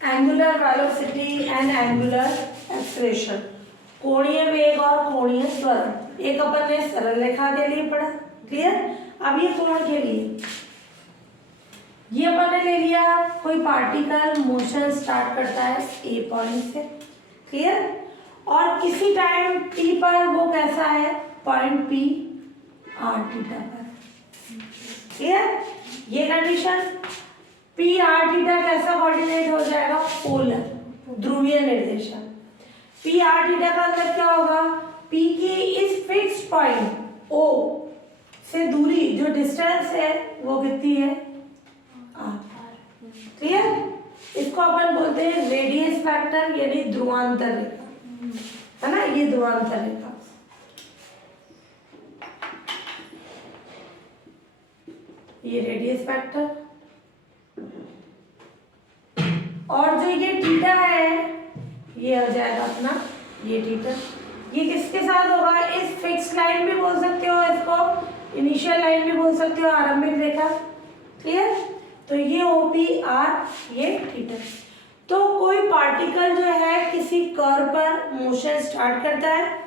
Angular velocity and angular acceleration, कोणीय वेग और कोणीय त्वरण। एक अपन ने सरल रेखा के लिए पढ़ा, क्लियर। अब ये कोण के लिए, ये अपन ने ले लिया, कोई पार्टिकल मोशन स्टार्ट करता है ए पॉइंट से, क्लियर, और किसी टाइम टी पर वो कैसा है, पॉइंट पी आर थीटा पर, क्लियर। ये कंडीशन, पी आर थीटा कैसा कोऑर्डिनेट हो जाएगा, पोलर, ध्रुवीय निर्देशांक। पी आर थीटा का मतलब क्या होगा, पी की इस फिक्स्ड पॉइंट ओ से दूरी, जो डिस्टेंस है वो कितनी है, आर, क्लियर। इसको अपन बोलते हैं रेडियस फैक्टर, यानी ध्रुवांतर रेखा, है ना, ये ध्रुवांतर रेखा। ये रेडियस फैक्टर, और जो ये थीटा है ये हो जाएगा अपना ये थीटा। ये किसके साथ होगा, इस फिक्स लाइन भी बोल सकते हो इसको, इनिशियल लाइन भी बोल सकते हो, आरंभिक रेखा, क्लियर। तो ये ओपी आर, ये थीटा। तो कोई पार्टिकल जो है किसी कर्व पर मोशन स्टार्ट करता है,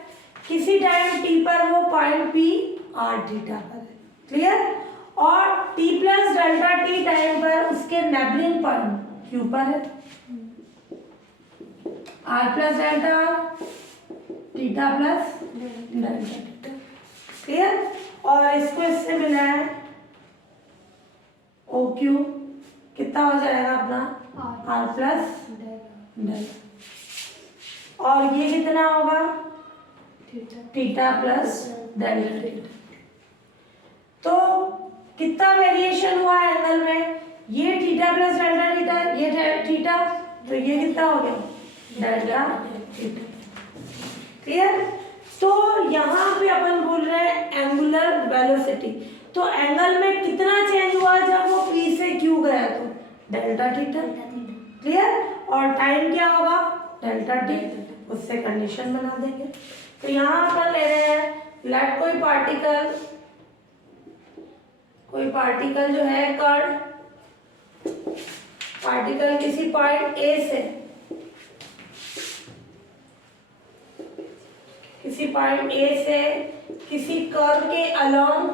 किसी टाइम टी पर वो पॉइंट पी आर थीटा पर है, क्लियर, और T plus delta T time पर उसके नेबलिंग पॉइंट क्यू पर है, R plus delta theta plus delta theta, clear. और इसको इससे मिला है ओ क्यू, कितना हो जाएगा अपना आर प्लस डेल्टा, और ये कितना होगा थीटा प्लस डेल्टा थीटा। तो कितना वेरिएशन हुआ एंगल में, ये थीटा प्लस डेल्टा थीटा, ये थीटा, तो ये कितना हो गया डेल्टा थीटा, क्लियर। तो यहाँ पे अपन बोल रहे हैं एंगुलर वेलोसिटी, तो एंगल में कितना चेंज हुआ जब वो पी से क्यू गया, तो डेल्टा थीटा, क्लियर, और टाइम क्या होगा डेल्टा टी, उससे कंडीशन बना देंगे। तो यहाँ पर ले रहे हैं, लेट कोई पार्टिकल जो है कण, पार्टिकल किसी पॉइंट ए से किसी कर्व के अलोंग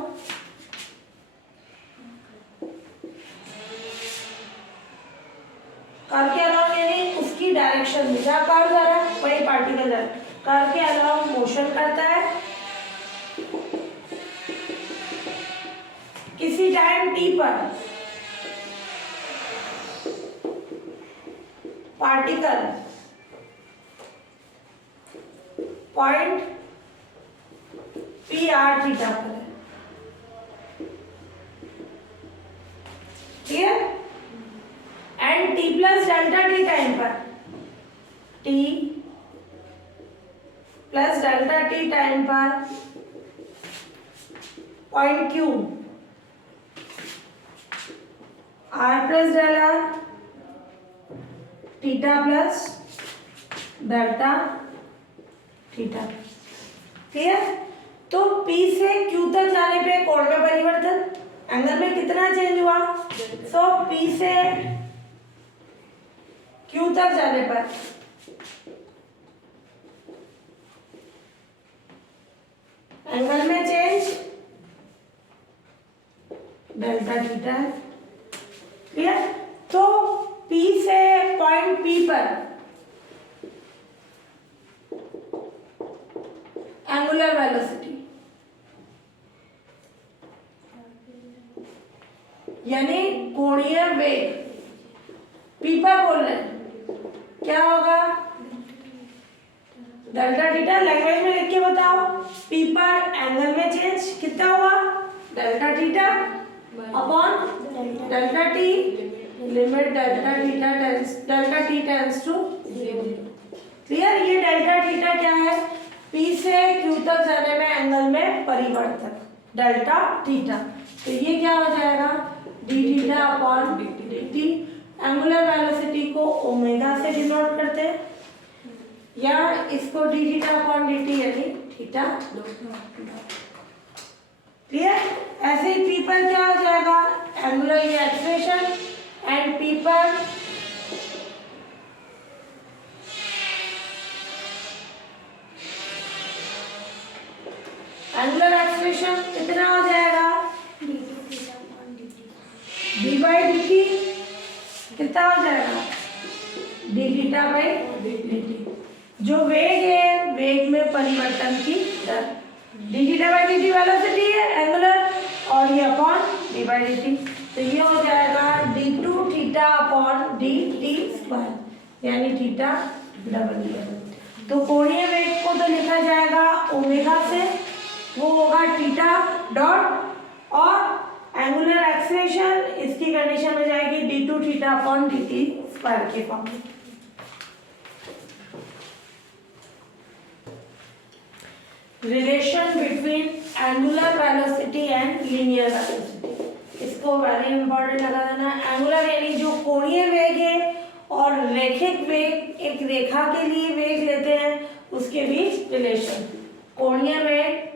यानी उसकी डायरेक्शन में, जहाँ कर्व जा रहा है वही पार्टिकल कर्व के अलोंग मोशन करता है, किसी टाइम टी पर particle point P R theta पर है, clear, and T plus delta T time पर, T plus delta T time पर point Q R plus delta theta plus delta theta, clear. तो P से Q तक जाने पे कोण में परिवर्तन, एंगल में कितना चेंज हुआ, सो P से Q तक जाने पर एंगल में चेंज डेल्टा थीटा है, क्लियर। तो P से पॉइंट P पर एंगुलर वेलोसिटी, यानी कोणीय वेग, P पर बोल रहे हैं, क्या होगा डेल्टा थीटा, लैंग्वेज में लिख के बताओ। P पर एंगल में चेंज कितना हुआ delta theta upon delta T, limit delta T tends to 0, clear. ये डेल्टा थीटा क्या है, P से Q तक जाने में एंगल में परिवर्तन डेल्टा थीटा, तो ये क्या हो जाएगा D theta upon D T. Angular velocity को ओमेगा से डिनोट करते हैं, या इसको D theta upon D T यानी थीटा, क्लियर। ऐसे ही P पर क्या हो जाएगा एंगुलर एक्सेलरेशन, एंड P पर एंगुलर एक्सप्रेशन कितना हो जाएगा, डी बाई डी टी कितना हो जाएगा, D theta by D T. जो वेग है, वेग में परिवर्तन की दर, D theta by D T velocity है एंगुलर, और ये upon D by D T, तो ये हो जाएगा D two theta upon D T square, यानी थीटा डबल। तो कोणीय वेग को तो लिखा जाएगा ओमेगा से, वो होगा थीटा डॉट, और एंगुलर एक्सेलरेशन इसकी कंडीशन हो जाएगी D two theta upon D T square के फॉर्म में। Relation between angular velocity and linear velocity, इसको वेरी इंपॉर्टेंट लगा देना। एंगुलर यानी जो कोणीय वेग है और रैखिक वेग, एक रेखा के लिए वेग लेते हैं, उसके बीच रिलेशन। कोणीय वेग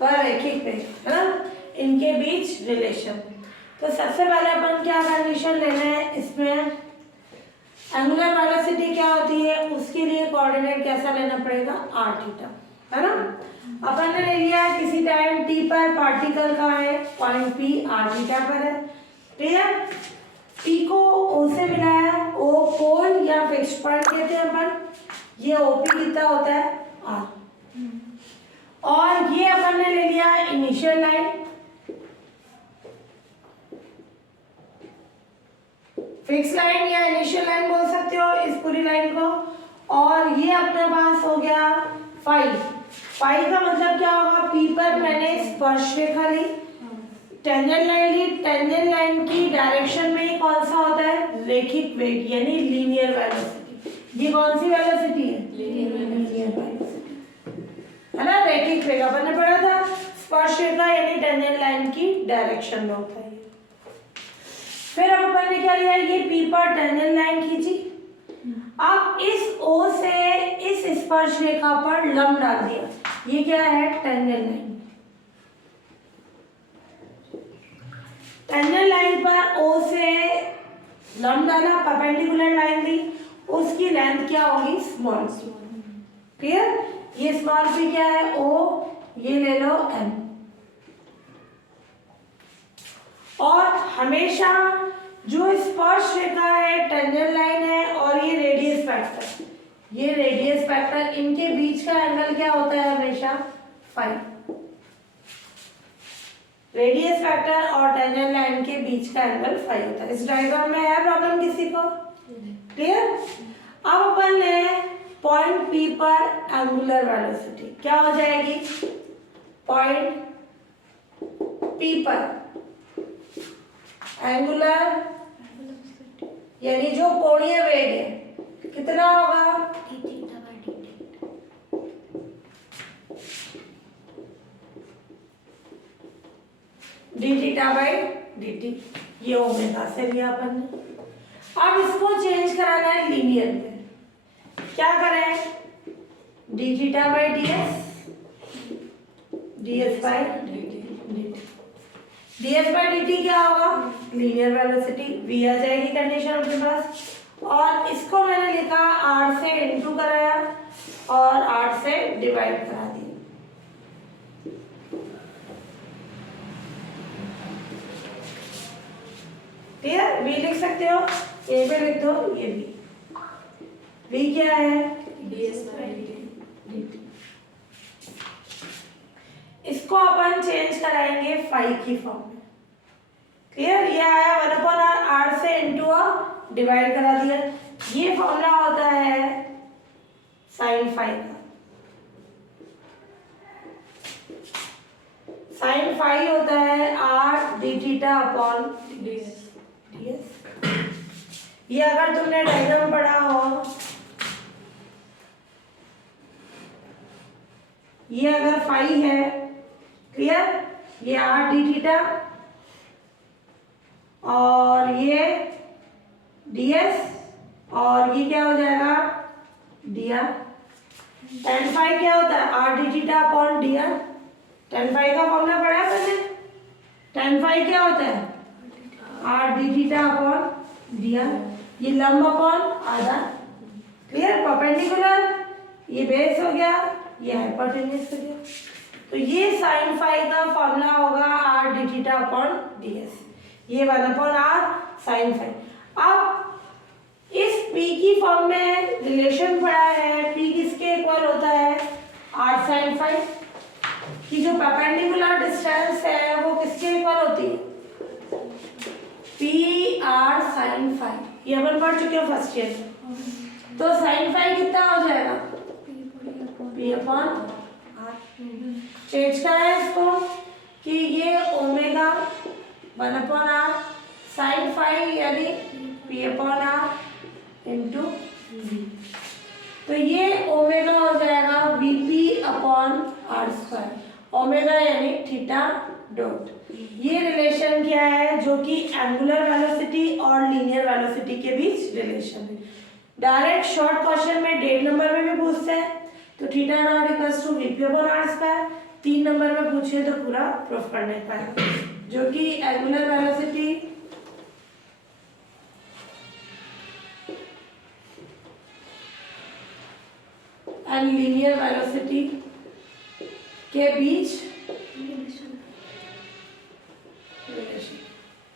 पर रैखिक वेग है ना, इनके बीच रिलेशन। तो सबसे पहले अपन क्या कंडीशन लेना है इसमें, एंगुलर वेलोसिटी क्या होती है, उसके लिए कोऑर्डिनेट कैसा लेना पड़ेगा, आर थीटा, है ना। अपन ने ले लिया किसी टाइम टी पर पार्टिकल का है, पॉइंट पी आर थीटा पर है, ठीक है। पी को ओ से मिलाया, ओ पोल या फिक्स्ड पॉइंट कहते हैं अपन, ये ओपी कितना होता है, आर, और ये अपन ने ले लिया इनिशियल लाइन, फिक्स लाइन या इनिशियल लाइन बोल सकते हो इस पूरी लाइन को, और ये अपने पास हो गया फाई। फाई का मतलब क्या होगा, पी पर मैंने स्पर्श रेखा ली, टेंजेंट लाइन ली, टेंजेंट लाइन की डायरेक्शन में ही कौन सा होता है, रैखिक वेग यानी लीनियर वेलोसिटी। ये कौन सी वेलोसिटी है, लीनियर वेलोसिटी, है ना। रैखिक वेग अपन ने पढ़ा था, स्पर्श रेखा यानी टेंजेंट लाइन की डायरेक्शन में होता है। फिर अब अपन ने क्या लिया, ये पी पर टेंजेंट लाइन खींची, अब इस ओ से इस स्पर्श रेखा पर लंब डाल दिया, ये क्या है, टेंजेंट लाइन। टेंजेंट लाइन पर ओ से लंब डाला, परपेंडिकुलर लाइन दी, उसकी लेंथ क्या होगी, स्मॉल सी, क्लियर। ये स्मॉल पी क्या है, ओ, ये ले लो एम, और हमेशा जो स्पर्श रेखा है, टेंजेंट लाइन है, और ये रेडियस फैक्टर, ये रेडियस फैक्टर, इनके बीच का एंगल क्या होता है, हमेशा फाई। रेडियस फैक्टर और टेंजेंट लाइन के बीच का एंगल फाई होता है। इस डायग्राम में है प्रॉब्लम किसी को, क्लियर। अब अपन ने पॉइंट पी पर एंगुलर वेलोसिटी क्या हो जाएगी, पॉइंट पी पर एंगुलर यानी जो कोणीय वेग है कितना होगा, D theta by D T, ये ओमेगा से लिया अपन ने। अब इसको चेंज कराना है लीनियर में, क्या करें, D theta by D S, D S by D T, D S by D T क्या होगा, लीनियर वेलोसिटी, वी आ जाएगी कंडीशन अपने पास, और इसको मैंने लिखा आर से इनटू कराया और आर से डिवाइड करा दिया, क्लियर। वी लिख सकते हो, ए पे लिख दो, ये वी क्या है, D S by D T. इसको अपन चेंज कराएंगे फाई की फॉर्म में, क्लियर। ये आया 1/r, आर से इनटू डिवाइड करा दिया, ये फॉर्मूला होता है साइन फाई का। साइन फाई होता है R D theta upon D S. ये अगर तुमने डायग्राम पढ़ा हो, ये अगर फाई है, क्लियर, ये आर डी थीटा और ये डी एस, और ये क्या हो जाएगा, डी आर। टेन फाई क्या होता है, R D theta upon D R. Tan phi का फॉर्मूला पढ़ा है मैंने, टेन फाई क्या होता है, R D theta upon D R, ये लंब अपॉन आधार, क्लियर। परपेंडिकुलर ये बेस हो गया, ये हाइपोटेन्यूज हो गया। तो ये साइन फाई का फॉर्मूला होगा R D theta upon D S, ये 1 अपॉन आर साइन फाई। अब इस P की फॉर्म में रिलेशन पड़ा है, P किसके इक्वल होता है, आर साइन फाई की जो परपेंडिकुलर डिस्टेंस है वो किसके इक्वल होती है, पी आर साइन फाई, ये अपन पढ़ चुके हो फर्स्ट ईयर। तो साइन फाई कितना हो जाएगा, पी अपॉन आर। चेंज करा है इसको कि ये omega 1 upon R sine phi यानी P upon R into V, तो ये ओमेगा हो जाएगा VP upon R square, omega यानी थीटा डॉट। ये रिलेशन क्या है, जो कि एंगुलर वेलोसिटी और लीनियर वेलोसिटी के बीच रिलेशन है। डायरेक्ट शॉर्ट क्वेश्चन में 1.5 नंबर में भी पूछते हैं, तो theta dot equals to VP upon R square. 3 number में पूछे तो पूरा प्रूफ करने पाएगा, जो कि angular velocity and linear velocity के बीच रिलेशन,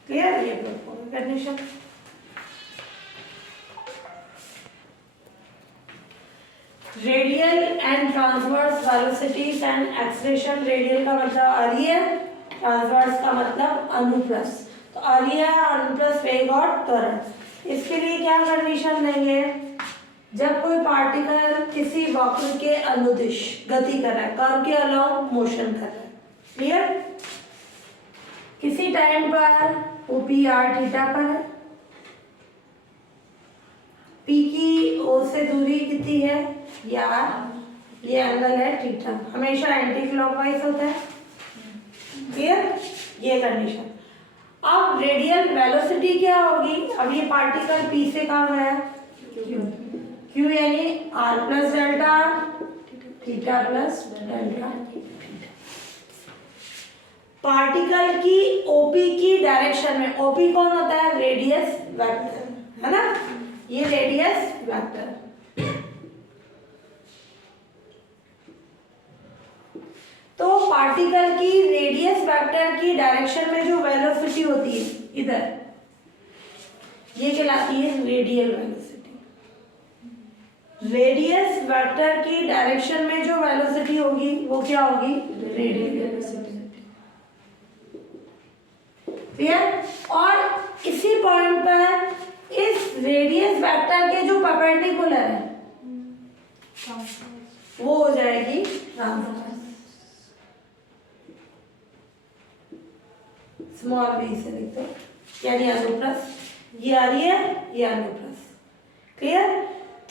क्लियर। ये condition radial and transverse velocities and acceleration. Radial का मतलब अरीय, ट्रांसवर्स का मतलब अनुप्रस्थ। तो अरीय अनुप्रस्थ वेग और त्वरण, इसके लिए क्या कंडीशन लेंगे, जब कोई पार्टिकल किसी वक्र के अनुदिश गति कर रहा है, कर्व के अलाउंग मोशन कर रहा है, क्लियर। किसी टाइम पर वो पी आर थीटा पर है, पी की ओ से दूरी कितनी है, ये एंगल है थीटा, हमेशा एंटी क्लॉकवाइज होता है, क्लियर। ये कंडीशन। अब रेडियल वेलोसिटी क्या होगी, अब ये पार्टिकल पी से कहाँ है, क्यू यानी R plus delta theta plus delta. Particle की ओपी की डायरेक्शन में, ओपी कौन होता है, रेडियस वेक्टर, है ना, ये रेडियस वेक्टर। तो पार्टिकल की रेडियस वेक्टर की डायरेक्शन में जो वेलोसिटी होती है इधर, ये कहलाती है रेडियल वेलोसिटी। रेडियस वेक्टर की डायरेक्शन में जो वेलोसिटी होगी वो क्या होगी, रेडियल वेलोसिटी, क्लियर। और इसी पॉइंट पर इस रेडियस वेक्टर के जो परपेंडिकुलर है वो हो जाएगी ट्रांसवर्स, स्मॉल वी से लिख दो, यानी अनुप्रस्थ। ये आ रही है, ये अनुप्रस्थ, क्लियर।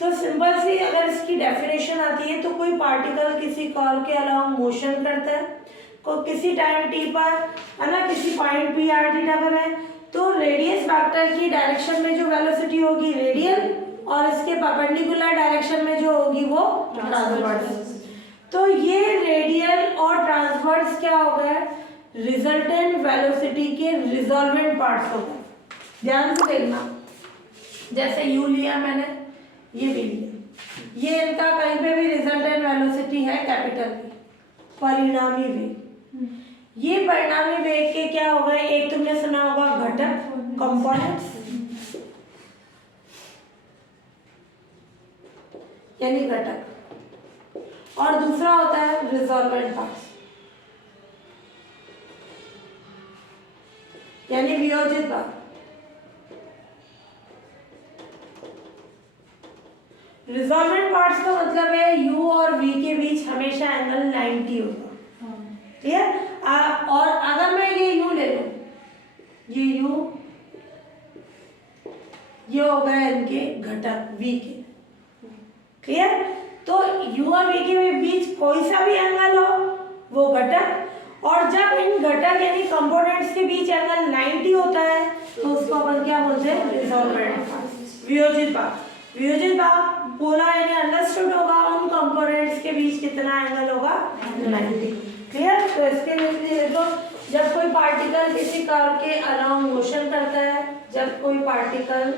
तो सिंपल सी अगर इसकी डेफिनेशन आती है, तो कोई पार्टिकल किसी कर्व के अलाउंग मोशन करता है, को किसी टाइम टी पर, है ना, किसी पॉइंट पी आर थीटा पर है, तो रेडियस वेक्टर की डायरेक्शन में जो वेलोसिटी होगी रेडियल, और इसके परपेंडिकुलर डायरेक्शन में जो होगी वो ट्रांसवर्स। तो ये रेडियल और ट्रांसवर्स क्या हो गए, रिजल्टेंट वेलोसिटी के रिजॉल्वेंट पार्ट्स हो गए। ध्यान से देखना, जैसे यू लिया मैंने, ये भी लिया, ये इनका कहीं पे भी रिजल्टेंट वेलोसिटी है कैपिटल वी, परिणामी वेग। ये परिणामी वेग के क्या हो गए, एक तुमने सुना होगा घटक, कंपोनेंट्स, यानी घटक, और दूसरा होता है रिजॉल्वेंट पार्ट्स, यानी वियोजित भाग। रिजॉल्वेंट पार्ट्स का मतलब है u और v के बीच हमेशा एंगल 90 होगा, क्लियर। और अगर मैं ये u ले लूं, ये u, ये हो गए इनके घटक v के, क्लियर। तो u और v के बीच कोई सा भी एंगल हो वो घटक, और जब इन घटक यानी कंपोनेंट्स के बीच एंगल 90 होता है तो उसको अपन क्या बोलते हैं, रिजॉल्वेंट पार्ट्स, वियोजित भाग। वियोजित भाग बोला यानी अंडरस्टूड होगा, उन कंपोनेंट्स के बीच कितना एंगल होगा, 90, क्लियर। तो इसके लिए तो जब कोई पार्टिकल किसी कार के अराउंड मोशन करता है, जब कोई पार्टिकल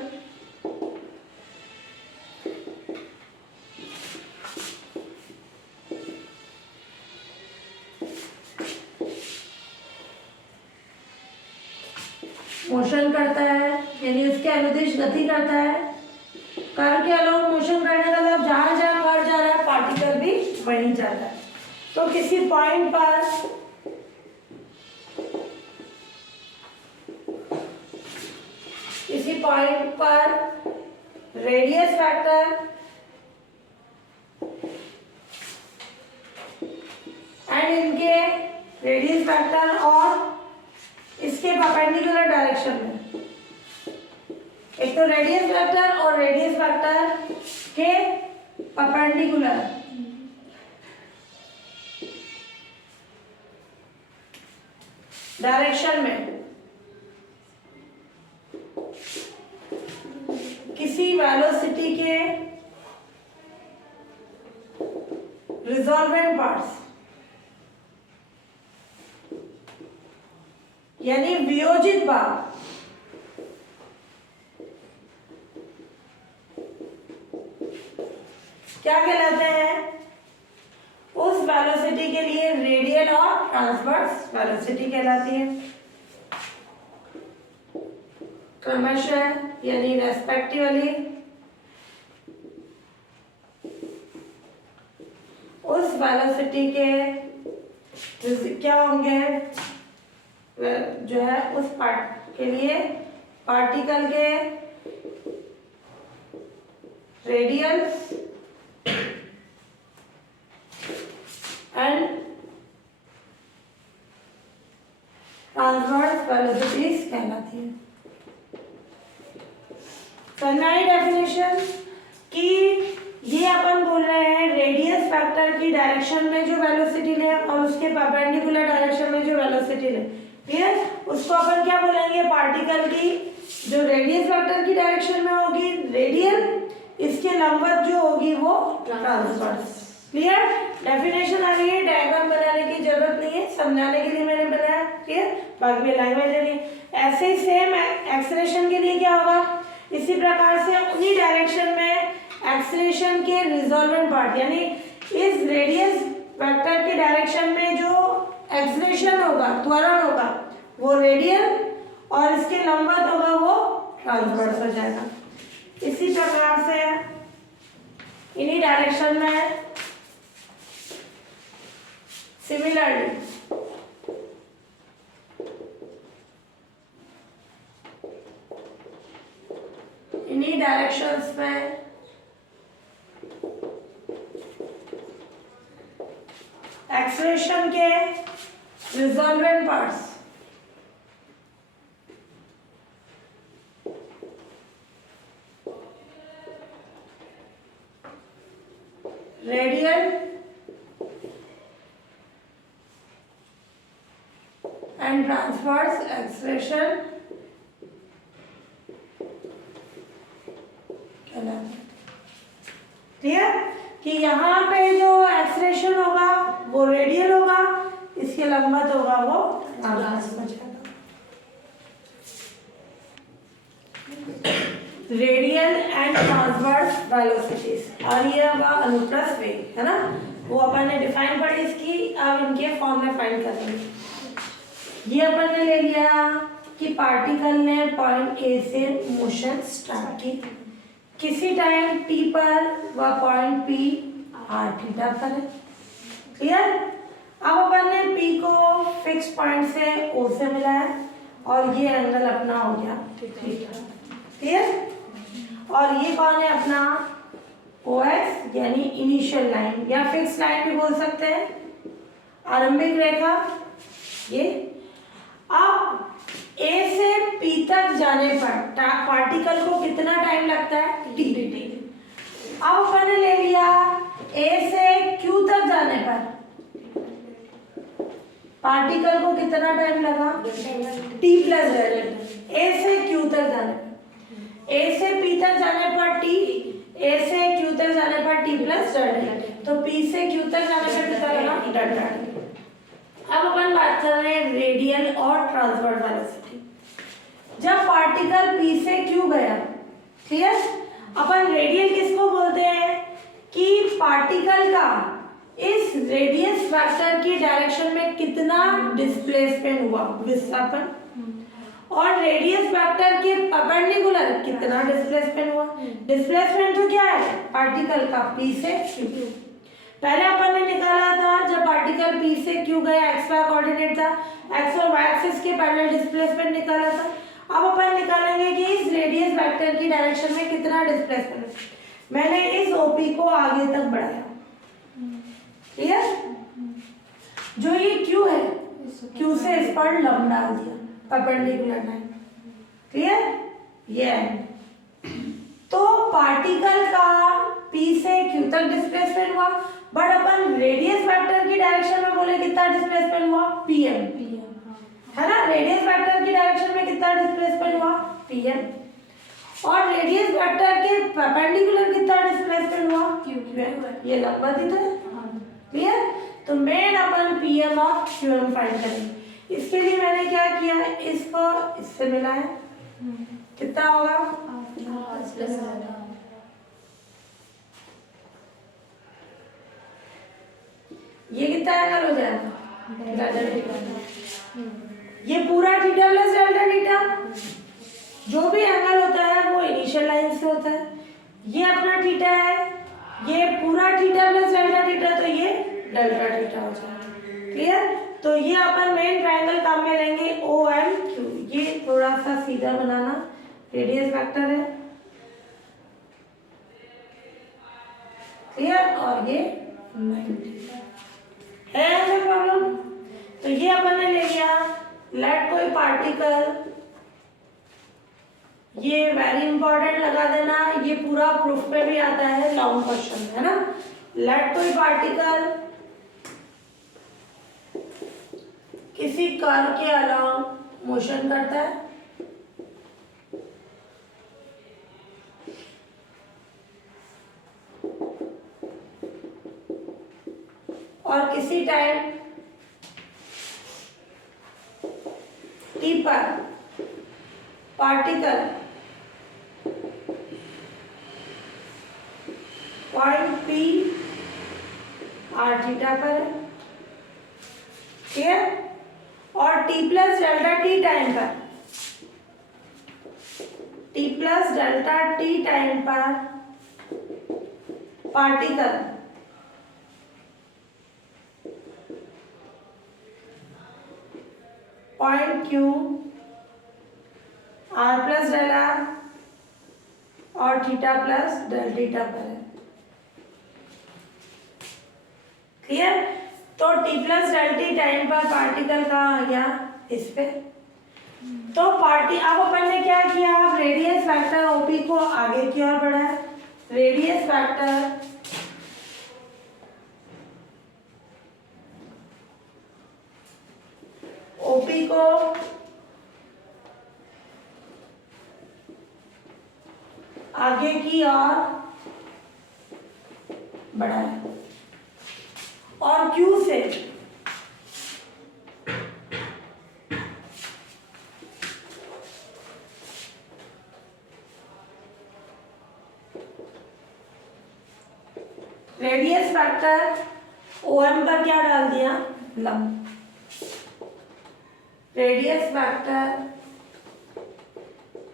मोशन करता है यानी उसके अनुदिश गति करता है, कार के अलाउंड मोशन करने का मतलब जहां जहां कार जा रहा है पार्टिकल भी वहीं जाता है। तो किसी पॉइंट पर रेडियस फैक्टर एंड इनके रेडियस फैक्टर और इसके परपेंडिकुलर डायरेक्शन में, एक तो रेडियस फैक्टर और रेडियस फैक्टर के परपेंडिकुलर डायरेक्शन में किसी वेलोसिटी के रिजॉल्वेंट पार्ट्स यानी वियोजित भाग क्या कहलाते हैं? उस वेलोसिटी के लिए रेडियल और ट्रांसवर्स वेलोसिटी कहलाती है क्रमशः, यानी रेस्पेक्टिवली उस वेलोसिटी के क्या होंगे जो है उस पार्ट के लिए पार्टिकल के रेडियल एंड ट्रांसवर्स वेलोसिटीज कहलाती है। तो नई डेफिनेशन कि ये अपन बोल रहे हैं रेडियस फैक्टर की डायरेक्शन में जो वेलोसिटी ले और उसके परपेंडिकुलर डायरेक्शन में जो वेलोसिटी ले, ठीक है, उसको अपन क्या बोलेंगे? पार्टिकल की जो रेडियस फैक्टर की डायरेक्शन में होगी रेडियल, इसके लंबवत जो होगी वो ट्रांसवर्स। क्लियर? डेफिनेशन आ गई है, डायग्राम बनाने की जरूरत नहीं है, समझाने के लिए मैंने बनाया, ठीक है, बाकी में लैंग्वेज नहीं। ऐसे ही सेम एक्सेलरेशन के लिए क्या होगा? इसी प्रकार से उन्हीं डायरेक्शन में एक्सेलरेशन के रिजॉल्वेंट पार्ट यानी इस रेडियस वेक्टर के डायरेक्शन में जो एक्सेलरेशन होगा, त्वरण होगा, वो रेडियल और इसके लंबवत होगा वो ट्रांसवर्स हो जाएगा। इसी प्रकार से इन्हीं डायरेक्शन में सिमिलरली इन्हीं डायरेक्शंस में एक्सेलरेशन के resolvent parts radial and transverse acceleration clear? कि यहाँ पे जो एक्सेलरेशन होगा वो रेडियल होगा, इसके लंबवत होगा वो ट्रांसवर्स हो जाएगा। रेडियल एंड ट्रांसवर्स वेलोसिटीज और ये होगा अनुप्रस्थ वेग, है ना, वो अपन ने डिफाइन पढ़ी इसकी, अब इनके फॉर्म में फाइंड करेंगे। ये अपन ने ले लिया कि पार्टिकल ने पॉइंट ए से मोशन स्टार्ट की, किसी टाइम t पर वह पॉइंट P r थीटा पर है। क्लियर? अब अपन ने P को फिक्स पॉइंट से O से मिला है और ये एंगल अपना हो गया थीटा। क्लियर? और ये कौन है अपना OX यानी इनिशियल लाइन या फिक्स लाइन भी बोल सकते हैं, आरंभिक रेखा ये। अब A से P तक जाने पर पार्टिकल को कितना टाइम लगता है? T। अब अपन ने ले लिया A से Q तक जाने पर पार्टिकल को कितना टाइम लगा? T plus z। A से Q तक जाने पर, A से P तक जाने पर T, A से Q तक जाने पर T प्लस z। तो P से Q तक जाने पर कितना लगा? डेल्टा। अब अपन बात कर रहे हैं रेडियल और ट्रांसवर्स वेलोसिटी। जब पार्टिकल P से Q गया, क्लियर, अपन रेडियल किसको बोलते हैं कि पार्टिकल का इस रेडियस वेक्टर की डायरेक्शन में कितना डिस्प्लेसमेंट हुआ, विस्थापन, और रेडियस वेक्टर के परपेंडिकुलर कितना डिस्प्लेसमेंट हुआ। डिस्प्लेसमेंट तो क्या है, पार्टिकल का P से Q। पहले अपन ने निकाला था जब पार्टिकल P से Q गया, एक्स वाई कोऑर्डिनेट था, एक्स और वाई एक्सिस के पैरेलल डिस्प्लेसमेंट निकाला था। अब अपन निकालेंगे कि इस रेडियस वेक्टर की डायरेक्शन में कितना डिस्प्लेसमेंट है। मैंने इस OP को आगे तक बढ़ाया, क्लियर, जो ये Q है, Q से इस पर लंब डाल दिया, परपेंडिकुलर लाइन, क्लियर, ये तो पार्टिकल का P से Q तक डिस्प्लेसमेंट हुआ, बट अपन रेडियस वेक्टर की डायरेक्शन में बोले कितना डिस्प्लेसमेंट हुआ, PM, है ना। रेडियस वेक्टर की डायरेक्शन में कितना डिस्प्लेसमेंट हुआ, PM, और रेडियस वेक्टर के परपेंडिकुलर कितना डिस्प्लेसमेंट हुआ, QM। ये लंबा दिखा है, क्लियर। तो मेन अपन PM और QM फाइंड करेंगे। इसके लिए मैंने क्या किया, इसको इससे मिलाया, कितना होगा, ये कितना एंगल हो जाएगा, ये पूरा थीटा प्लस डेल्टा थीटा, जो भी एंगल होता है वो इनिशियल लाइन से होता है। ये अपना थीटा है, ये पूरा थीटा प्लस डेल्टा थीटा, तो ये डेल्टा थीटा हो जाएगा, क्लियर। तो ये अपन मेन ट्रायंगल काम में लेंगे OMQ। ये थोड़ा सा सीधा बनाना, रेडियस वेक्टर है, क्लियर, और ये 90 है प्रॉब्लम। तो ये अपन ने ले लिया, लेट कोई पार्टिकल, ये वेरी इंपॉर्टेंट लगा देना, ये पूरा प्रूफ पे भी आता है, लॉन्ग क्वेश्चन है ना। लेट कोई पार्टिकल किसी कर्व के अलोंग मोशन करता है, और किसी टाइम T पर particle point P r theta पर है, ठीक है, और T plus delta T time पर, T plus delta T time पर particle point Q r plus del r और थीटा प्लस डेल थीटा पर है, क्लियर। तो T plus del T time पर पार्टिकल कहाँ आ गया, इस पे। तो अब अपन ने क्या किया, रेडियस वेक्टर OP को आगे की ओर बढ़ाया, रेडियस वेक्टर OP को आगे की ओर बढ़ाया, और Q से रेडियस फैक्टर OM पर क्या डाल दिया, लंब, रेडियस फैक्टर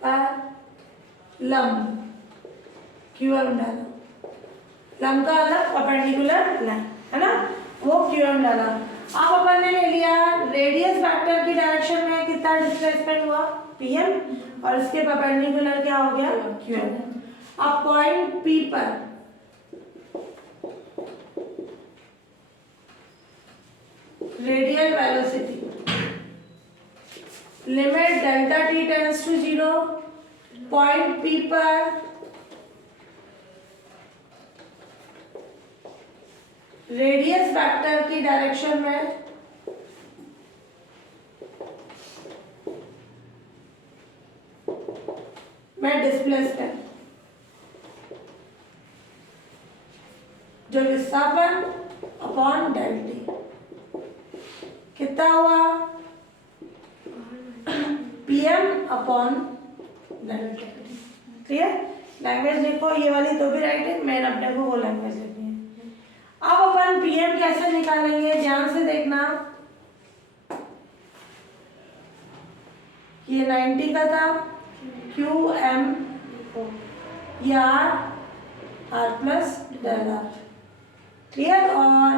पर लंब QM डाला, लंब का अलग परपेंडिकुलर लाइन है ना, वो QM डाला। अब अपन ने ले लिया रेडियस वेक्टर की डायरेक्शन में कितना डिस्प्लेसमेंट हुआ, PM, और इसके परपेंडिकुलर क्या हो गया, QM। अब पॉइंट P पर radial velocity limit delta T tends to 0, point P पर रेडियस वेक्टर की डायरेक्शन में डिस्प्लेसमेंट, जो विस्थापन अपॉन डेल T कितना हुआ PM upon delta T. Clear? Language लिखो, ये वाली तो भी राइट है, मेन अपने को वो लैंग्वेज लिखनी है। अब अपन PM कैसे निकालेंगे, ध्यान से देखना। ये 90 का था, QM ये R plus del R। Clear? और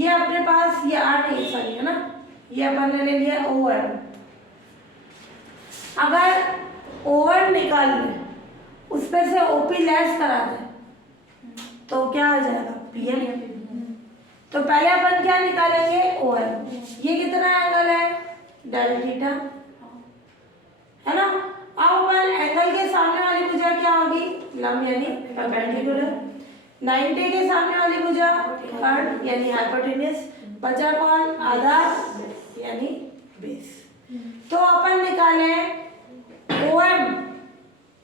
ये अपने पास ये R नहीं, सॉरी है ना, ये अपन ने ले लिया OM। अगर OM निकाल ले, उस पे से OP लेस करा दे तो क्या आ जाएगा PM। तो पहले अपन क्या निकालेंगे OM। ये कितना एंगल है डेल थीटा, है ना। अब अपन एंगल के सामने वाली भुजा क्या होगी, लंब यानी परपेंडिकुलर। 90 के सामने वाली भुजा कर्व यानी हाइपोटेन्यूस, बचा कौन, आधार यानी बेस। तो अपन निकाले OM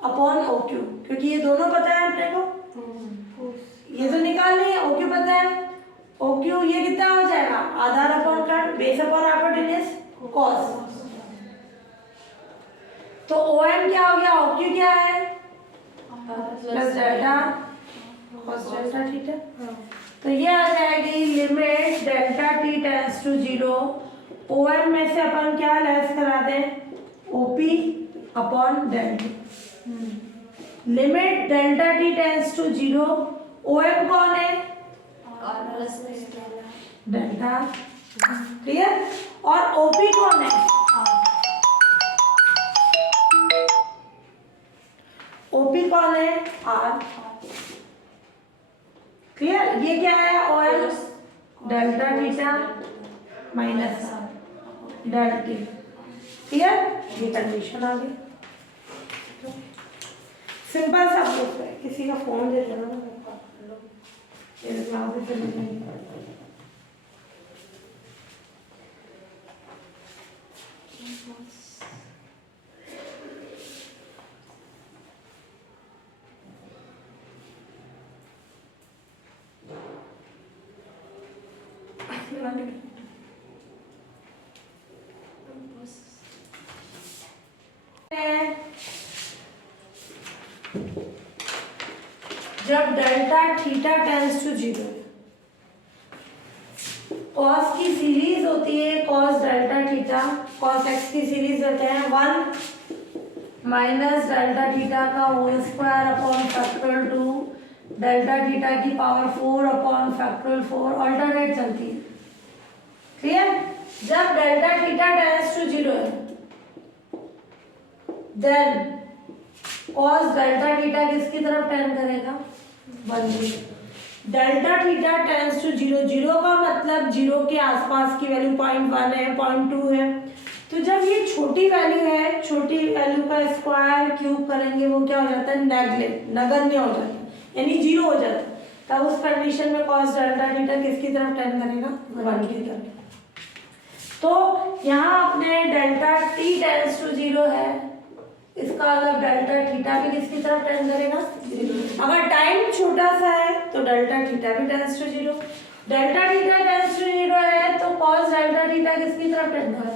अपॉन OQ, क्योंकि ये दोनों पता है अपने को, ये तो निकाल लिया, OQ पता है। OQ ये कितना हो जाएगा, आधार अपॉन कर्व, बेस अपॉन हाइपोटेन्यूस, कॉस। तो OM क्या हो गया, OQ क्या है plus delta cos delta theta. तो ये आ जाएगी limit delta t tends to 0। OM में से अपन क्या लेस करा दें, OP upon delta. Limit delta t tends to 0, OM कौन है, डेल्टा। क्लियर? और OP कौन है, OP कौन है, R। क्लियर? ये क्या है, OM delta theta minus R delta. Clear? ये कंडीशन आ गई, सिंपल सा प्रूफ है। किसी का फोन दे देना ना, जब delta theta tends to 0, cos की सीरीज होती है cos delta theta, cos X की सीरीज होते हैं 1 माइनस डेल्टा थीटा का whole square upon factorial 2 delta theta की पावर 4 अपॉन फैक्टोरियल 4, ऑल्टरनेट चलती है। क्लियर? जब डेल्टा थीटा टेंड्स टू 0 है, देन कॉस डेल्टा थीटा किसकी तरफ टेंड करेगा, 1। डेल्टा थीटा टेंड्स टू 0, 0 का मतलब 0 के आसपास की वैल्यू 0.1 है, 0.2 है। तो जब ये छोटी वैल्यू है, छोटी वैल्यू का स्क्वायर क्यूब करेंगे वो क्या हो जाता है, नगण्य हो जाता है, यानी 0 हो जाता है। तब उस कंडीशन में कॉस डेल्टा थीटा किसकी तरफ टेंड करेगा, 1 की तरफ। तो यहाँ अपने डेल्टा t टेंड्स टू 0 है, इसका अगर डेल्टा थीटा भी किसकी तरफ टेंड करेगा, 0। अगर टाइम छोटा सा है तो डेल्टा थीटा भी tends to 0। Delta theta tends to 0 है तो कॉस डेल्टा थीटा किसकी तरफ टेंड करेगा,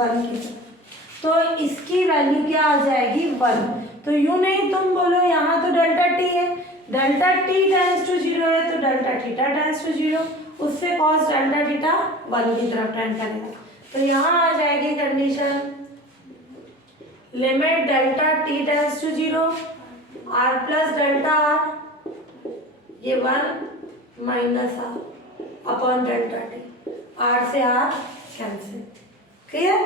1 की तरफ। तो इसकी वैल्यू क्या आ जाएगी, 1। तो यूं नहीं तुम बोलो यहाँ तो डेल्टा t है, डेल्टा t टेंड्स टू 0 है तो डेल्टा थीटा टेंड्स टू 0, उससे कॉस डेल्टा थीटा 1 की तरफ टेंड करेगा। तो यहाँ आ जाएगी condition limit delta t tends to 0 r plus delta r, ये 1 minus r upon delta t, r से r कैंसिल। क्लियर?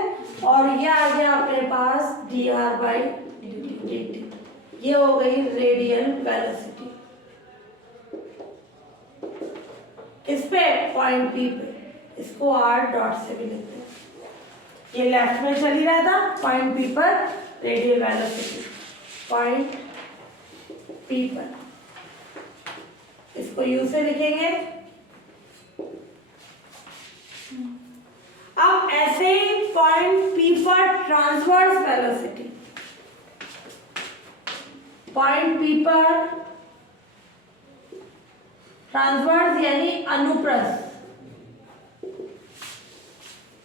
और ये आ गया अपने पास dr बाई dt, ये हो गई रेडियल वेलोसिटी। इस पे पॉइंट P पे, इसको r डॉट से भी लिखते हैं। ये लेफ्ट में चल ही रहा था, पॉइंट P पर रेडियल वेलोसिटी, पॉइंट P पर, इसको U से लिखेंगे। अब ऐसे ही पॉइंट P पर ट्रांसवर्स वेलोसिटी, पॉइंट P पर ट्रांसवर्स यानी अनुप्रस्थ।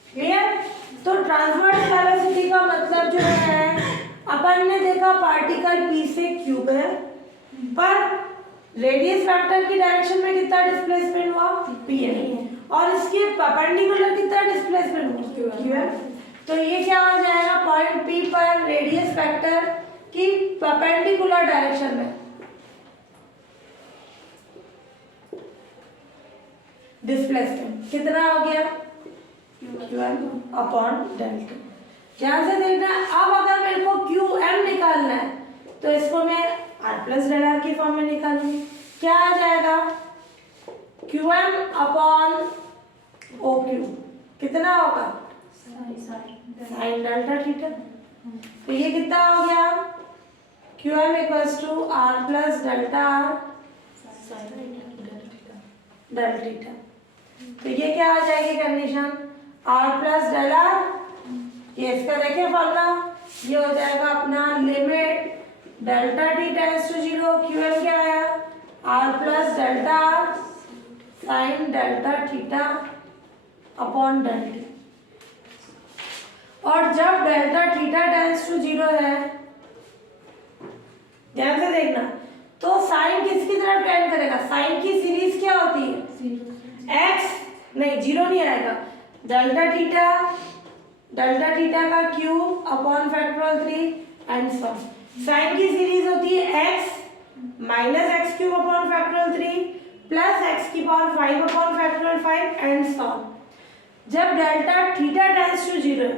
क्लियर? तो ट्रांसवर्स वेलोसिटी का मतलब जो है, अपन ने देखा पार्टिकल p से q गया, पर रेडियस वेक्टर की डायरेक्शन में कितना डिस्प्लेसमेंट हुआ, p है, और इसके परपेंडिकुलर कितना डिस्प्लेसमेंट हुआ, q है। तो ये क्या हो जाएगा, पॉइंट p पर रेडियस वेक्टर की परपेंडिकुलर डायरेक्शन में डिस्प्लेसमेंट कितना हो गया, q1 अपॉन डेल्टा। ध्यान से देखना, अब अगर मेरे को qm निकालना है तो इसको मैं r प्लस डेल आर की फॉर्म में निकालूंगी। क्या आ जाएगा, qm अपॉन OQ कितना होगा, साइन डेल्टा थीटा। तो ये कितना हो गया, qm equals to r plus delta r del theta. तो ये क्या आ जाएगी condition, r plus del R, ये इसका देखिए फॉर्मूला, ये हो जाएगा अपना limit delta T tends to 0, qm क्या आया, r plus delta r sine delta theta upon del T. और जब डेल्टा थीटा टेंड्स टू 0 है, ध्यान से देखना, तो साइन किसकी तरफ टेंड करेगा, साइन की सीरीज क्या होती है, x नहीं, 0 नहीं आएगा, डेल्टा थीटा का cube upon factorial 3 and so. Sine की सीरीज होती है x minus x cube upon factorial 3 plus x की power 5 upon factorial 5 and so. जब डेल्टा थीटा टेंड्स टू 0,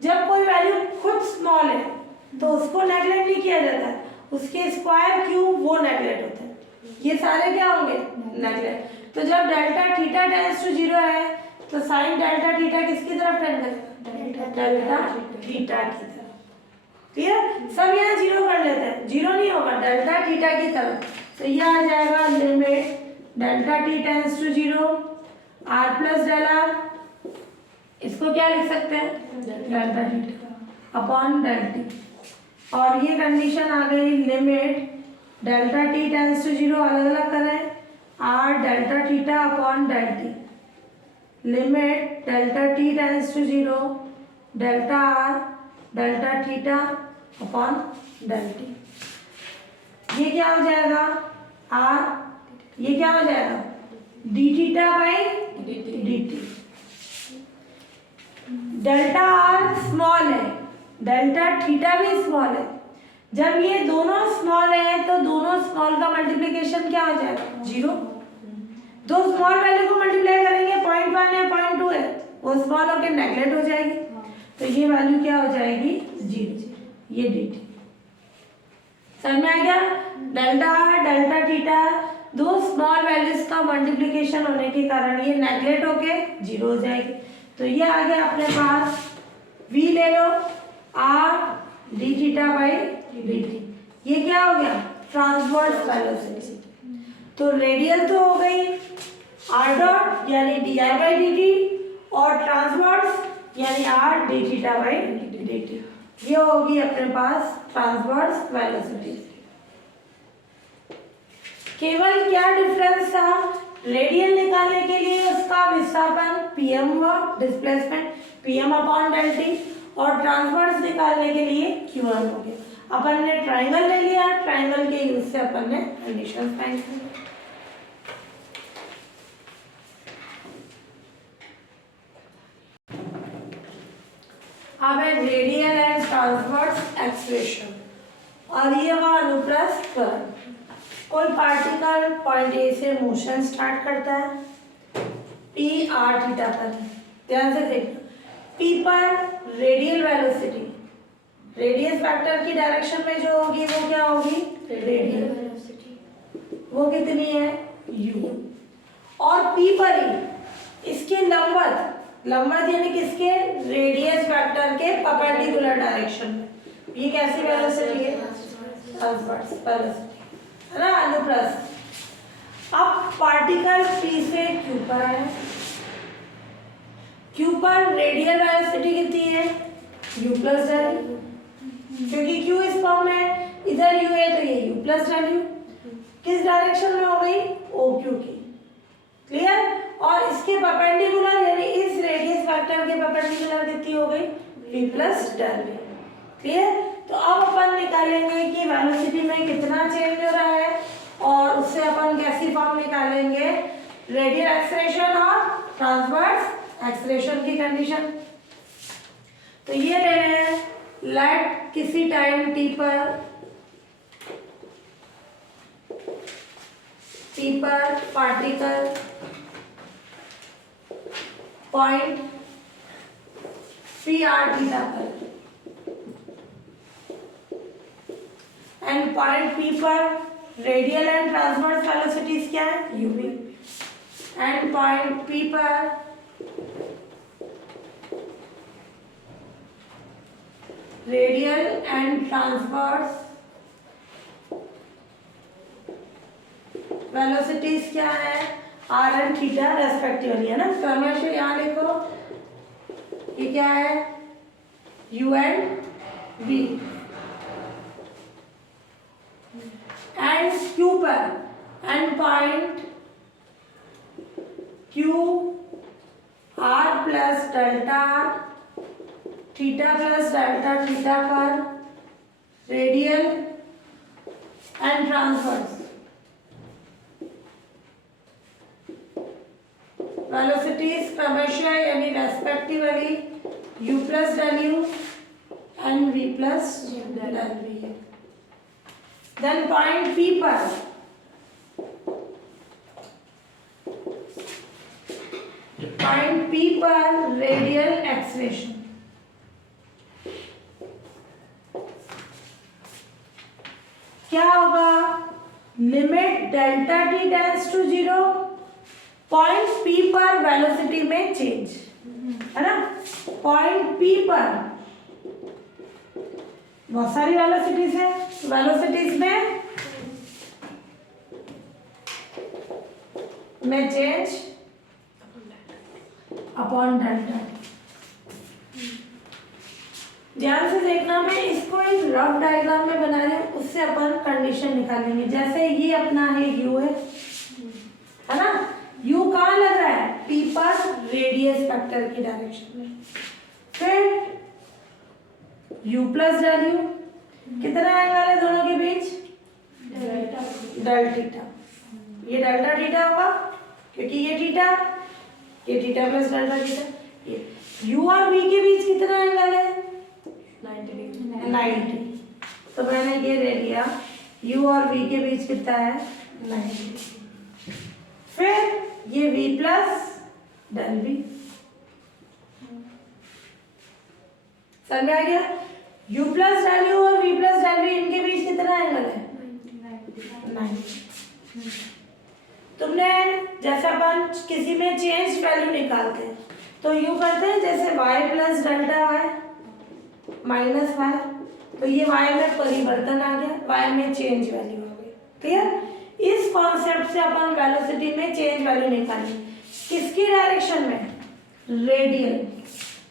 जब कोई वैल्यू खुद स्मॉल है तो उसको नेगलेक्ट नहीं किया जाता है, उसके स्क्वायर क्यूब वो नेगलेक्ट होता है, ये सारे क्या होंगे, नेगलेक्ट। तो जब डेल्टा थीटा टेंड्स टू 0 है तो साइन डेल्टा थीटा किसकी तरफ टेंड करेगा, डेल्टा थीटा की तरफ। क्लियर, सब यहाँ 0 कर लेते हैं, 0 नहीं होगा, डेल्टा थीटा की तरफ। तो ये आ जाएगा limit delta T tends to 0 r plus del R, इसको क्या लिख सकते हैं, delta theta upon del T. और ये कंडीशन आ गई limit delta T tends to 0, अलग अलग करें, r delta theta upon del T, limit delta T tends to 0 delta r delta theta upon del T. ये क्या हो जाएगा, r, ये क्या हो जाएगा, D theta by D T. Delta r small है, डेल्टा थीटा भी स्मॉल है, जब ये दोनों स्मॉल है तो दोनों स्मॉल का मल्टीप्लिकेशन क्या हो जाएगा, 0। दो स्मॉल वैल्यू को मल्टीप्लाई करेंगे, 0.1 है 0.2 है, वो स्मॉल होकर नेगलेक्ट हो जाएगी, तो ये वैल्यू क्या हो जाएगी, 0। ये डी टी समझ में आ गया, डेल्टा डेल्टा थीटा दो स्मॉल वैल्यूज का मल्टीप्लिकेशन होने के कारण ये नेगलेक्ट होके 0 हो जाएगी। तो ये आ गया अपने पास, v ले लो r D theta by D T. ये क्या हो गया, ट्रांसवर्स वेलोसिटी। तो रेडियल तो हो गई r डॉट यानी D I by D T, और ट्रांसवर्स यानी r D theta by D T. ये होगी अपने पास ट्रांसवर्स वेलोसिटी। केवल क्या डिफरेंस था, रेडियल निकालने के लिए उसका विस्थापन pm हुआ, displacement pm upon del T, और ट्रांसवर्स निकालने के लिए qm हो गया। अपन ने ट्राइंगल ले लिया, ट्राइंगल के यूज से अपन ने कंडीशन फाइंड की। अब है रेडियल एंड ट्रांसवर्स एक्सप्रेशन, और ये हुआ अनुप्रस्थ त्वरण। कोई पार्टिकल पॉइंट ए से मोशन स्टार्ट करता है p r थीटा पर, ध्यान से देखना, p पर रेडियल वेलोसिटी, रेडियस वेक्टर की डायरेक्शन में जो होगी वो क्या होगी, रेडियल वेलोसिटी, वो कितनी है, u। और p पर ही इसके लंबवत, लंबवत यानी किसके, रेडियस वेक्टर के परपेंडिकुलर डायरेक्शन में, ये कैसी वेलोसिटी है, ट्रांसवर्स वेलोसिटी है ना, अनुप्रस्थ। अब पार्टिकल p से q पर है, q पर रेडियल वेलोसिटी कितनी है, u प्लस डेल, क्योंकि q इस फॉर्म में, इधर u है तो ये u प्लस डेल u, किस डायरेक्शन में हो गई, OQ की। क्लियर, और इसके परपेंडिकुलर यानी इस रेडियस वेक्टर के परपेंडिकुलर कितनी हो गई, v plus del v। Clear. तो अब अपन निकालेंगे कि वेलोसिटी में कितना चेंज हो रहा है और उससे अपन कैसी फॉर्म निकालेंगे, रेडियल एक्सेलरेशन और ट्रांसवर्स एक्सेलरेशन की कंडीशन। तो ये ले रहे हैं, लेट किसी टाइम t पर particle point p r theta पर एंड पॉइंट p पर रेडियल एंड ट्रांसवर्स वेलोसिटीज क्या है, uv, एंड पॉइंट p पर रेडियल एंड ट्रांसवर्स वेलोसिटीज क्या है, r एंड थीटा रेस्पेक्टिवली, है ना। क्रमशः यहाँ लिखो, ये क्या है, u and v, and q पर and point q r plus delta theta plus delta theta पर रेडियल एंड ट्रांसवर्स वेलोसिटीज क्रमशः यानी respectively u plus del u and v plus del v। Then point p पर radial acceleration, क्या होगा, limit delta T tends to 0, point p पर velocity में change, है ना। पॉइंट p पर बहुत सारी वेलोसिटीज है, वेलोसिटीज में चेंज अपॉन डेल्टा। ध्यान से देखना, मैं इसको एक रफ डायग्राम में बना रही हूँ, उससे अपन कंडीशन निकालेंगे। जैसे ये अपना है u है ना, u कहाँ लग रहा है, p पर रेडियस वेक्टर की डायरेक्शन में, फिर u प्लस डेल u, कितना एंगल है दोनों के बीच, डेल थीटा, ये डेल्टा थीटा होगा क्योंकि ये थीटा प्लस डेल्टा थीटा। ये u और v के बीच कितना एंगल है, 90। तो मैंने ये ले लिया, u और v के बीच कितना है, 90। फिर ये v प्लस डेल v, समझ में आ गया। u प्लस डेल u और v प्लस डेल v, इनके बीच कितना एंगल है, 90। तुमने जैसे अपन किसी में चेंज वैल्यू निकालते हैं तो यूं करते हैं, जैसे y plus delta y minus y, तो ये y में परिवर्तन आ गया, y में चेंज वैल्यू आ गई। क्लियर। इस कॉन्सेप्ट से अपन वेलोसिटी में चेंज वैल्यू निकालेंगे, किसकी डायरेक्शन में, रेडियल।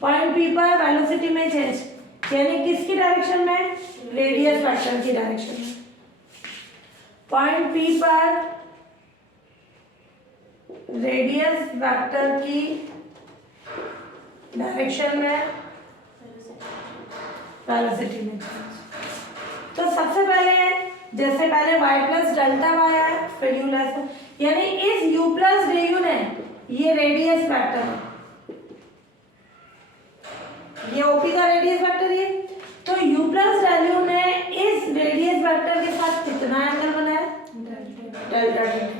पॉइंट p पर वेलोसिटी में चेंज यानी किसकी डायरेक्शन में, रेडियस वेक्टर की डायरेक्शन में। पॉइंट p पर रेडियस वेक्टर की डायरेक्शन में वेलोसिटी में चेंज। तो सबसे पहले जैसे पहले y प्लस डेल्टा y है, फिर u लेस, यानी इस u प्लस डे u ने, ये रेडियस वेक्टर है, ये OP का रेडियस वेक्टर है, तो u प्लस डेल u ने इस रेडियस वेक्टर के साथ कितना एंगल बनाया, डेल्टा थीटा।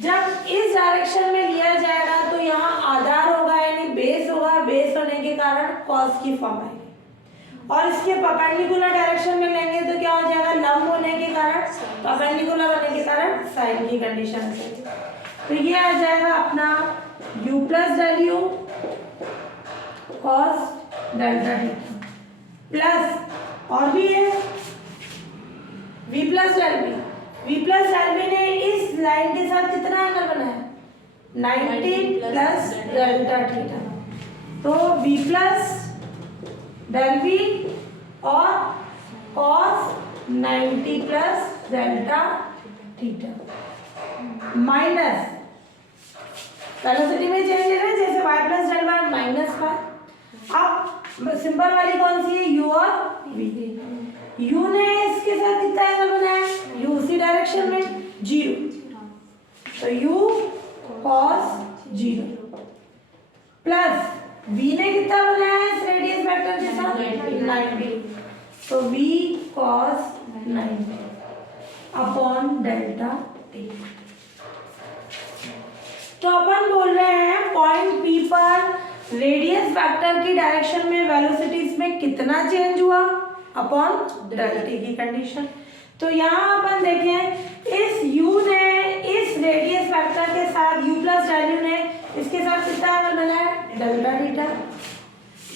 जब इस डायरेक्शन में लिया जाएगा तो यहाँ आधार होगा यानी बेस होगा, बेस होने के कारण कॉस की फॉर्म आएगी, और इसके परपेंडिकुलर डायरेक्शन में लेंगे तो क्या हो जाएगा, लंब होने के कारण, परपेंडिकुलर होने के कारण साइन की कंडीशन है। तो ये आ जाएगा अपना u plus del u cos delta theta plus, और भी है v plus del v। v plus del v ने इस लाइन के साथ कितना एंगल बनाया, 90 प्लस डेल्टा थीटा। तो v प्लस डेल v और cos 90 plus delta theta minus velocity में चेंज है, जैसे y plus del y minus y अब सिंपल वाली कौन सी है, u और v। u ने इसके साथ कितना एंगल बनाया, u उसी डायरेक्शन में 0, तो u cos 0 प्लस v ने कितना बनाया है इस रेडियस वेक्टर के साथ 90, तो v cos 90 upon delta t। तो अपन बोल रहे हैं पॉइंट P पर रेडियस वेक्टर की डायरेक्शन में वेलोसिटीज में कितना चेंज हुआ अपॉन डेल्टा t की कंडीशन। तो यहाँ अपन देखें इस u ने इस रेडियस वेक्टर के साथ u प्लस डेल ने इसके साथ कितना एंगल बनाया डेल्टा थीटा,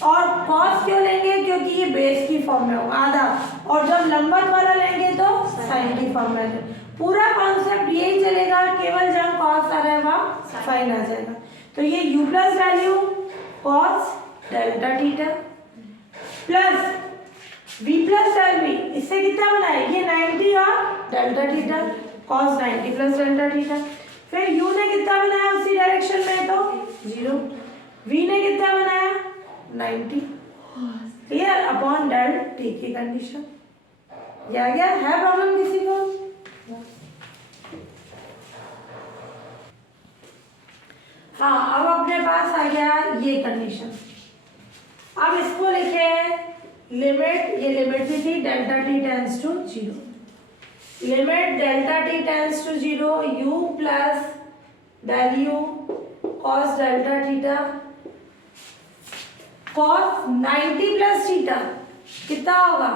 और cos क्यों लेंगे, क्योंकि ये बेस की फॉर्म में होगा आधा, और जब लंबवत वाला लेंगे तो साइन की फॉर्म में। पूरा कॉन्सेप्ट यही चलेगा, केवल जब cos आ रहा है वहाँ साइन आ जाएगा। तो ये u plus value cos delta theta plus v plus del v, इससे कितना बनाए ये 90 और delta theta cos 90 plus delta theta. फिर u ने कितना बनाया उसी डायरेक्शन में तो 0, v ने कितना बनाया 90, क्लियर, अपॉन डेल t की कंडीशन। ये आ गया, है प्रॉब्लम किसी को? हाँ, अब अपने पास आ गया ये कंडीशन। अब इसको लिखे लिमिट, ये लिमिट भी थी delta t tends to 0, limit delta t tends to 0 u plus del u cos delta theta cos 90 plus theta कितना होगा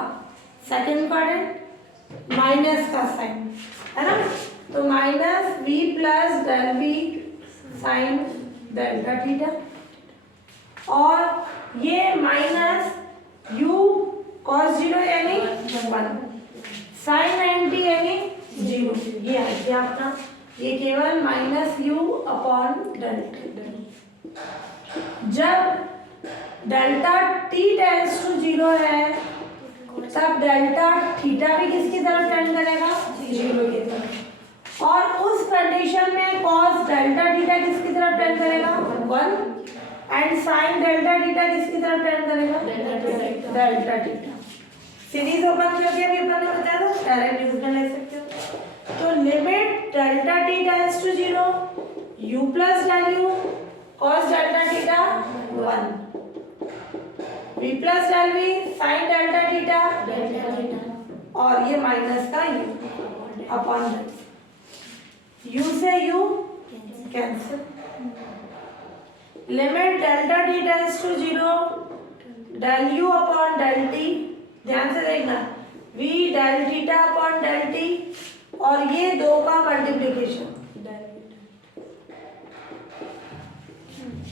सेकंड क्वाड्रेंट माइनस का साइन है ना, तो minus v plus del v sine delta theta, और ये minus u cos 0 यानी 1 sign 90 यानी 0, ये आ गया अपना, ये केवल माइनस u अपॉन डेल्टा। जब डेल्टा t टेंड्स टू 0 है तब डेल्टा थीटा भी किसकी तरफ टेंड करेगा 0 की तरफ, और उस कंडीशन में cos डेल्टा थीटा किसकी तरफ टेंड करेगा 1, एंड sin डेल्टा थीटा किसकी तरफ टेंड करेगा डेल्टा थीटा। सीरीज ओपन करके अभी अपन ने बताया था, डायरेक्ट यूज में ले सकते हो। तो limit delta t tends to 0 u plus del u cos delta theta 1, v plus del v sin delta theta, और ये माइनस का u अपॉन u से u cancel, limit delta t tends to 0 del u upon del t, ध्यान से देखना v del theta upon del t, और ये दो का मल्टीप्लिकेशन,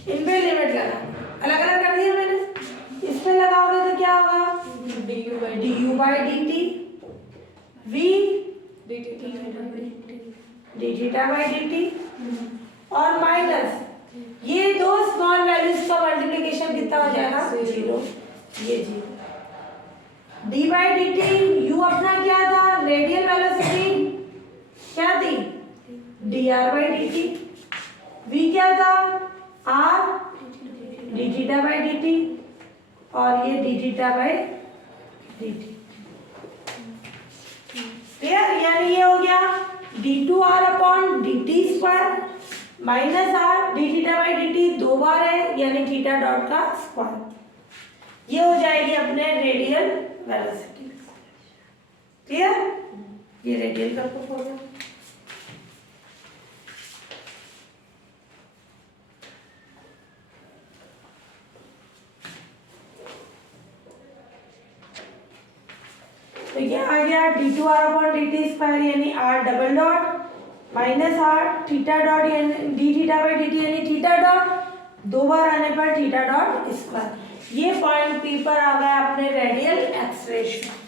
इनपे लिमिट लगा, अलग अलग कर दिया मैंने, इस पे लगाओगे तो क्या होगा du by dt, v d theta by dt, और माइनस ये दो स्मॉल वैल्यूज का मल्टीप्लिकेशन कितना हो जाएगा 0, ये 0, d by dt, u अपना क्या था रेडियल वेलोसिटी क्या थी dr by dt, v क्या था r d theta by dt, और ये d theta by dt, clear. यानी ये हो गया d2r upon dt square minus r d theta by dt 2 बार है, यानी थीटा डॉट का स्क्वायर, ये हो जाएगी अपने रेडियल वेलोसिटी, क्लियर। ये रेडियल का प्रूफ हो गया। तो ये आ गया d2r अपॉन dt स्क्वायर यानी r double dot minus r theta dot यानी d थीटा बाई dt यानी थीटा डॉट 2 बार आने पर थीटा डॉट स्क्वायर। ये पॉइंट P पर आ गया अपने रेडियल एक्सप्रेशन।